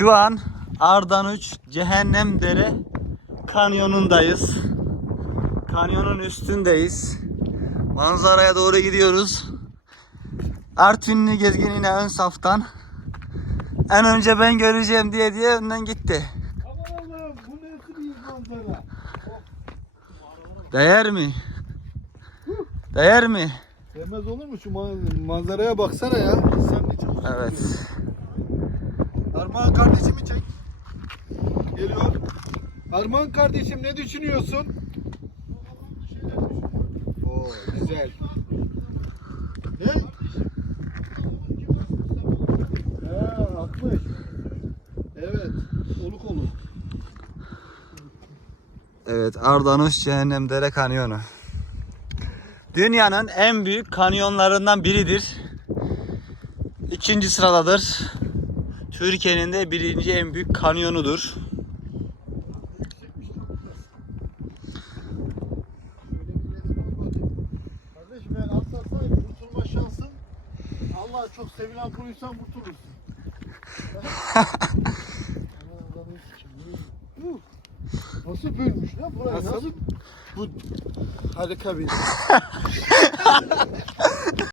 Şu an Ardanuç Cehennemdere kanyonundayız. Kanyonun üstündeyiz. Manzaraya doğru gidiyoruz. Artvinli gezgin yine ön saftan. En önce ben göreceğim diye diye önden gitti. Aman Allah'ım bu nasıl bir manzara? Değer mi? Değer mi? Demez olur mu şu man- manzaraya baksana ya. Sen de çok Evet. Armağan kardeşimi çek. Geliyor. Armağan kardeşim ne düşünüyorsun? Oo güzel. Ne? Ha, 60. Evet. Oluk Ardanuç Cehennemdere Kanyonu. Dünyanın en büyük kanyonlarından biridir. İkinci sıradadır. Türkiye'nin de birinci en büyük kanyonudur. Kardeşim yani atlatsaydı kurtulma şansın Allah çok sevilen kuluysan kurtulursun. Nasıl bölmüş lan burayı? Nasıl? Bu harika bir